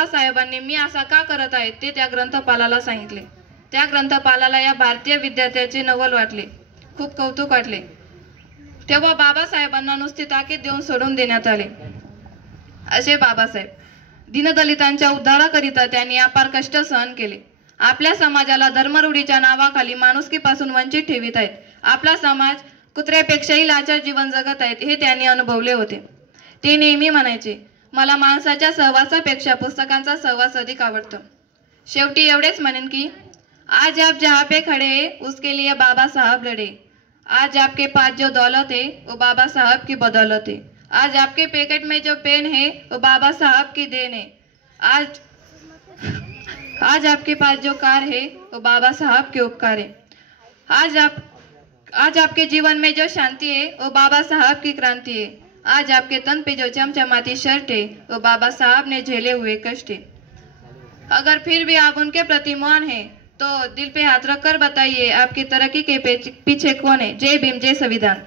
बाबासाहेबांनी मी असा का करत आहे ते त्या ग्रंथपालाला सांगितले। त्या ग्रंथपालाला या भारतीय विद्यार्थ्याचे नवल वाटले, खूप कौतुक वाटले। तेव्हा बाबासाहेबांना नुसती ताकीद देऊन सोडून देण्यात आले। असे बाबासाहेब दीनदलितांच्या उद्धाराकरिता त्यांनी अपार कष्ट सहन केले। आपल्या समाजाला धर्मरूढीच्या नावाखाली माणुसकीपासून वंचित ठेवित आहेत। आपला समाज कुत्र्यापेक्षाही लाचार जीवन जगत आहेत हे त्यांनी अनुभवले होते। ते नेहमी म्हणायचे, मला माणसाच्या सहवासापेक्षा पुस्तकांचा सहवास अधिक आवडतो। शेवटी एवढेच म्हणेन की आज आप जहाँ पे खड़े हैं उसके लिए बाबा साहब लड़े। आज आपके पास जो दौलत है वो बाबा साहब की बदौलत है। आज आपके पैकेट में जो पेन है वो बाबा साहब की देन है। आज आपके पास जो कार है वो बाबा साहब के उपकार है। आज आपके जीवन में जो शांति है वो बाबा साहब की क्रांति है। आज आपके तन पे जो चमचमाती शर्ट है वो बाबा साहब ने झेले हुए कष्ट है। अगर फिर भी आप उनके प्रति मौन हैं तो दिल पे हाथ रखकर बताइए आपकी तरक्की के पीछे कौन है। जय भीम, जय संविधान।